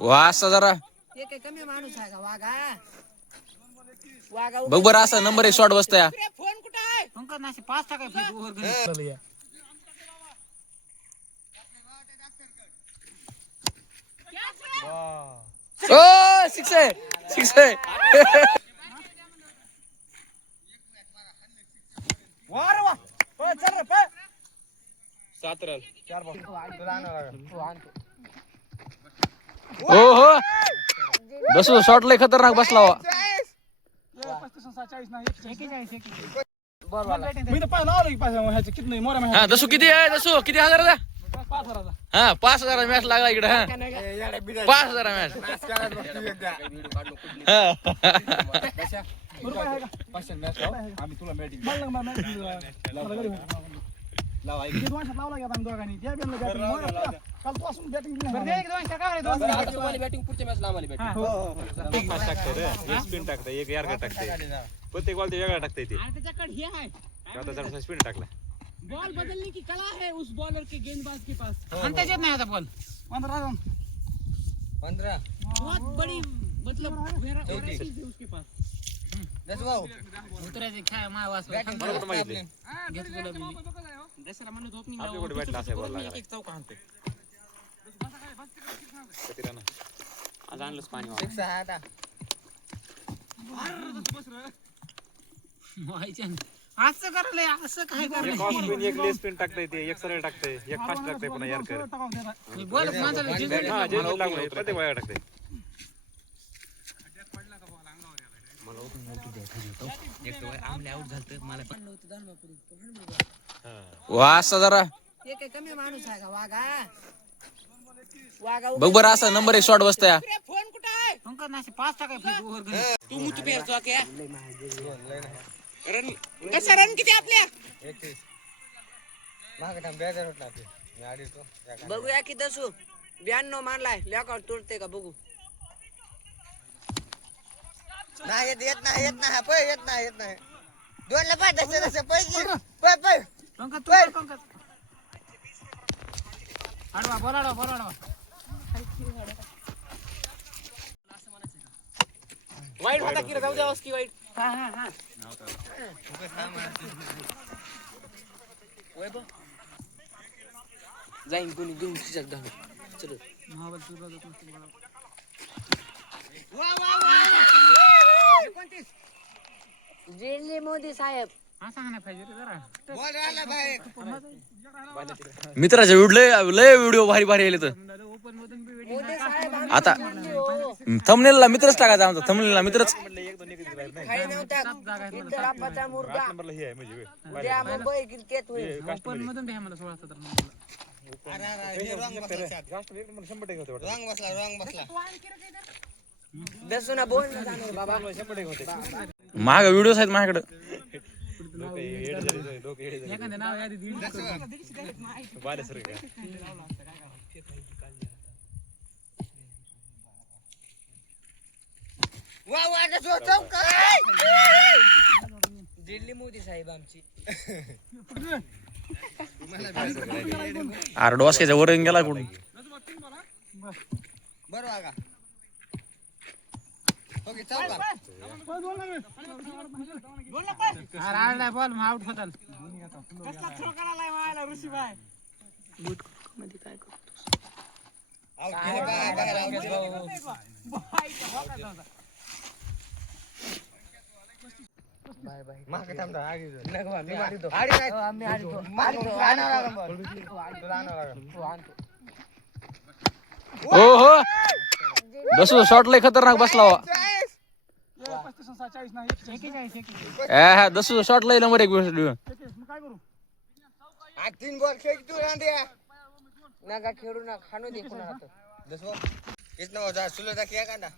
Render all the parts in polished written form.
वासा जरा कमी माणूस आहे का वाघा वाघा बघ बरं असा नंबर 1 शॉट बसतोय फोन कुठे आहे पंकज नाशी 5 टाका ओ 6 आहे 6 आहे वार वा पळ चल रे पळ 7 रन 4 बॉल तुला आणावं ओ हो दसू शॉट लय खतरनाक बसला वा 35 नाही 41 मी तर पाहिलं आलो की पास ह्याचे किती मोरा हा दसू किती आहे दसू किती हजाराचा 5000 हा 5000 मॅच लागला इकडे हा 5000 मॅच आम्ही तुला बॅटिंग लावा एक दोन शॉट लावला आम्ही दोघांनी त्या बॅटिंग काल पासून बॅटिंग बॅटिंग पुढच्या मॅचला आम्हाला बॅटिंग एक पास टाकते रे एक स्पिन टाकते एक यार्गर टाकते प्रत्येक बॉल ते वेगळा टाकते ते त्याच्याकडे हे आहे आता जरा स्पिन टाकला बॉल बदलने की कला है उस बॉलर के गेंदबाज के पास अंतर नहीं आता बॉल 15 बहुत बड़ी मतलब वैरायटीज है उसके पास उतरायचे काय मावास मला कुठं मागितले दसरा म्हणून ओपनिंग आपल्या कुठे बॅटला असेल बॉल लागला एक चौका आणते किती रन आज आणलंच पाणी असं करले असं काय एक ऑफ स्पिन एक लेग स्पिन टाकता येते एक सरळ टाकते एक फास्ट टाकते पुन्हा यार्कर बॉल माणसाला हा जेल लागले प्रत्येक वेळा टाकते वासा जरा कमी माणूस आहे का वाघा वाघा बघ बरं असा नंबर 1 शॉट बसतोय फोन कुठे आहे पंकज नाशी 5 टाका तू मुतू पेरतो क्या रन कसा रन किती आपल्या 31 मागे थांब बेजार होत नाही मी आडीतो बघूया की दसू 92 मारलाय लॉकआउट तोडते का बघू नाही येत नाही पळ येत नाही दोन ला पाय दस पळ पळ पंकज पंकज आडवा बोल आडवा वाईट होता की जाऊ द्यावस की वाईट हा जाईन कोणी घेऊन चलो जेली मोदी साहेब मित्राचे लय व्हिडिओ भारी भारी आले तर आता थंबनेलला मित्रच टाकायचा आमचा थंबनेलला मित्रच महाग व्हिडिओ आहेत माझ्याकडे दिल्ली मोदी साहेब आमची अरे डोसक्याच्या वर गेला कुठून बरोबर बॉल आउट होता कसला थ्रो करायला मायला ऋषीभाई बूट मध्ये काय करतो बाय बाय मागे थांब आडी मी मारितो आडी नाही आम्ही आडतो हो हो दसू शॉट लय खतरनाक बसला वा 35 नाही दसू शॉट लय नंबर 1 काय करू आज 3 बॉल खेळ तू रांड्या नका खेळू ना खाणू दे कोणाला दसो कितना हो जा सुलो तक या कांदा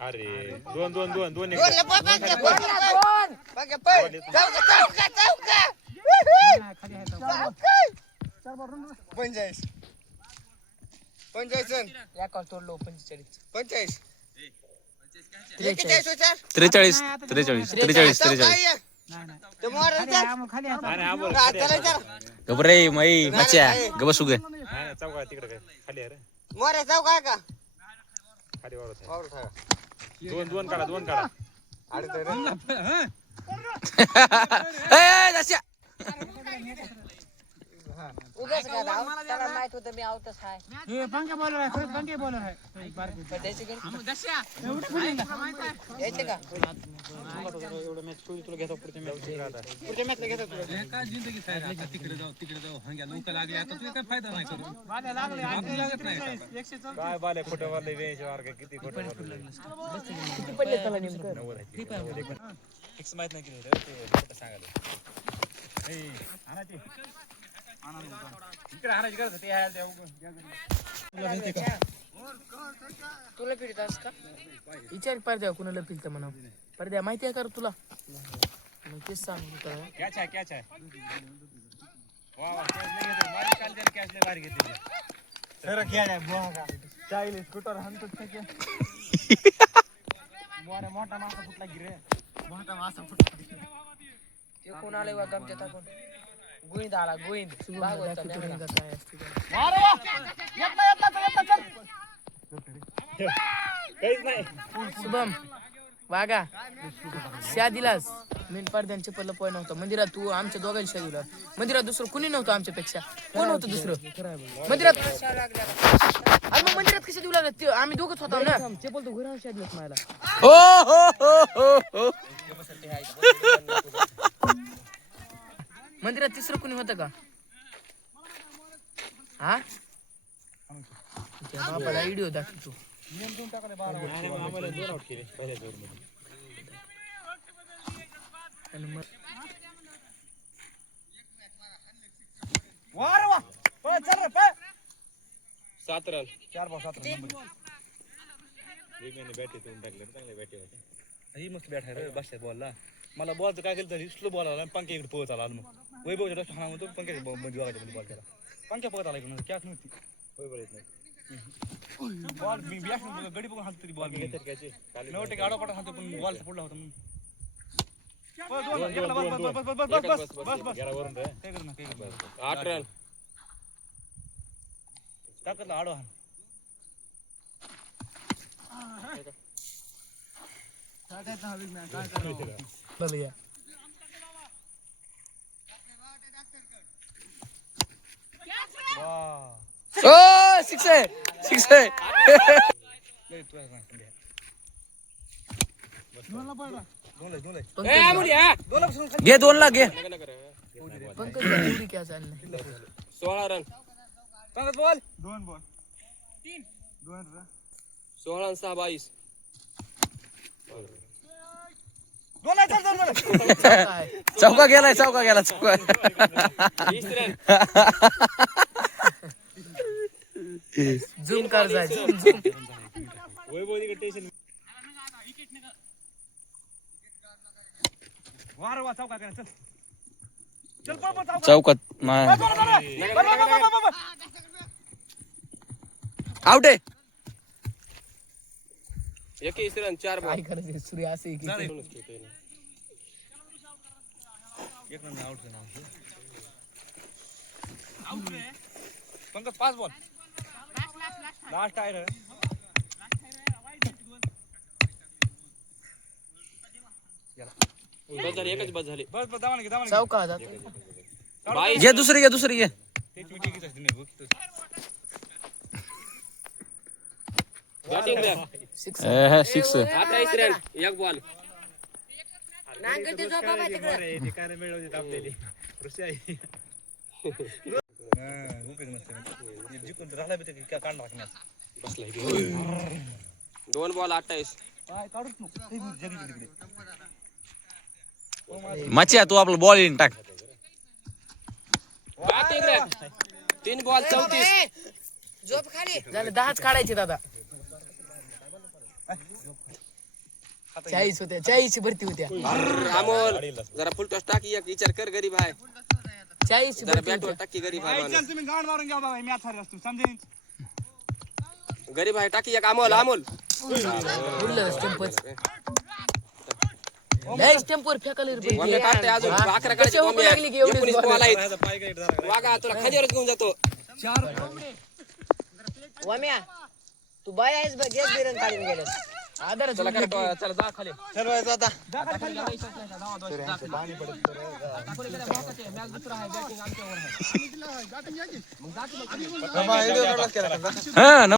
अरे दोन बोल चौका 45 या कॉल तोडलो 45 45 43 43 43 43 तो मोर खाली आता आणि आंबोल चला चला गबरे मई मच्या गबसू गे चौका तिकडे काय खाली आहे रे मोर जाऊ काय का खाली वावरत आहे. वावरत आहे. दोन काढा ए दस्या उगाच काय राव? त्याला माहित होतं मी आउटच आहे हे पंखे बॉलर आहे खरंच पंखे बॉलर आहे एक बार द्यायची का? एवढं थोडी ना. द्यायची का माझ्या लागले आणखी लागत नाही 114 काय बाले खोटं वाले वेळेचे वार काय किती खोटं वाले फिक्स माहित नाही केलं ते खोटं सांगायला इकडे हाणायची गरज होती ह्या त्या तुला फिरतास का विचार पडद्या कुणाला फिरतं म्हणा पडद्या माहिती आहे का रे तुला मग तेच सांग तुला कॅच आहे वा वा कॅच नाही घेतो मारी काल त्याने कॅच लय भारी घेतली सर खेळ बोहा चायली स्कूटर हंत ठेके मोठा मासा फुटला की रे मोठा मासा फुटला ते कोण आले वा गमच्या टाकून गोविंद आला गोविंद भागवत काय असते अरे वा येत चल काहीच नाही शुभम वागा शा दिलास मी पडद्यांचे पडलं पोय नव्हतं मंदिरात तू आमच्या दोघांनी शा दिला मंदिरात दुसरं कुणी नव्हतं आमच्यापेक्षा कोण होतं दुसरं मंदिरात अरे मग मंदिरात कशा देऊ लागलं ते आम्ही दोघंच होतो ना ते बोलतो घरावर शा दिलास मला हो हो हो हो मंदिरात तिसरं कुणी होतं का हा बापाला व्हिडिओ दाखवतो आम्हाला 2 आउट केले पहिल्या जोरमध्ये आणि मग वा रे वा पळ चल रे पळ 7 रन 4-7 विमेने बॅटी देऊन टाकले चांगले बॅटी होते ही मस्त बॅट आहे रे बसल्या बॉलला मला बॉलचं काय केलं तर स्लो बॉल आला आणि पंख्या इकडे पळत आला मग वैभवच्या डॉक्टर हा म्हणतो पंख्याच्या मध्ये बघायच्या बॉल त्याला पंख्या पळत आला इकडून कॅच नव्हती वैभव येत नाही बॉल मी बॅट गडी बघून हाणतो तरी बॉल मी घेतात कॅचे खाली 9 टक्के आडोपाटा हाणतो पण बॉल पडला होता म्हणून बस गेला वरून रे काय कर ना काय कर 8 रन टाकतला आडो हाण बघूया ओ सिक्स आहे लय तू सांग घे 2 लाख घे पंकज एवढी काय चालली 16 रन पंकज बॉल 2 बॉल 3 2 रे 16 6 22 काय चौका गेला चौका झूम कर जा झूम वैभव तिकडे टेन्शन वा रे वा चौका कर चल चल पळ पळ चौका चौकात आउट आहे 21 रन 4 काय करायचं सूर्य असं की एक रन आउट झाला पंकज 5 बॉल लास्ट आहे रे एकच बस झाले बस बस दामान घे चौका जात घे दुसरी घे ते मिटिंग घेत असते नाही बॅटिंग द्या 6 28 रन 1 बॉल नांगरती झोपा बाई तिकडे ते काय मिळवते आपल्याला ऋषी आहे उपयोग नसते जिंकून राहिला बी ते काय काढ टाकणार बसलाय 2 बॉल 28 काढूच नको ते जगी तिकडे मच्या तू आपलं बॉल इन टाक बॅटिंग रे 3 बॉल 34 झोप खाली झालं 10च काढायचे दादा 40 होत्या 40 भरती होत्या अमोल जरा फुल टॉस टाकी एक विचार कर गरीब आहे 40 जरा भरती बॅट वर होत्या टाकी गरीब आहे चल तुम्ही गांड मारून घ्या बाबा मॅच हरला असतो समजेन गरीब आहे टाकी एक अमोल उरलं स्टंपच लयच टेम्पोवर फेकायला रे पण. कसे हुकू लागली की एवढी वागा तुला खालीवरच घेऊन जातो. वाम्या तू बाय आहेस बघ गेस बिरण काढून गेलस आधार चला जा खाली. चल व्हायचं आता हा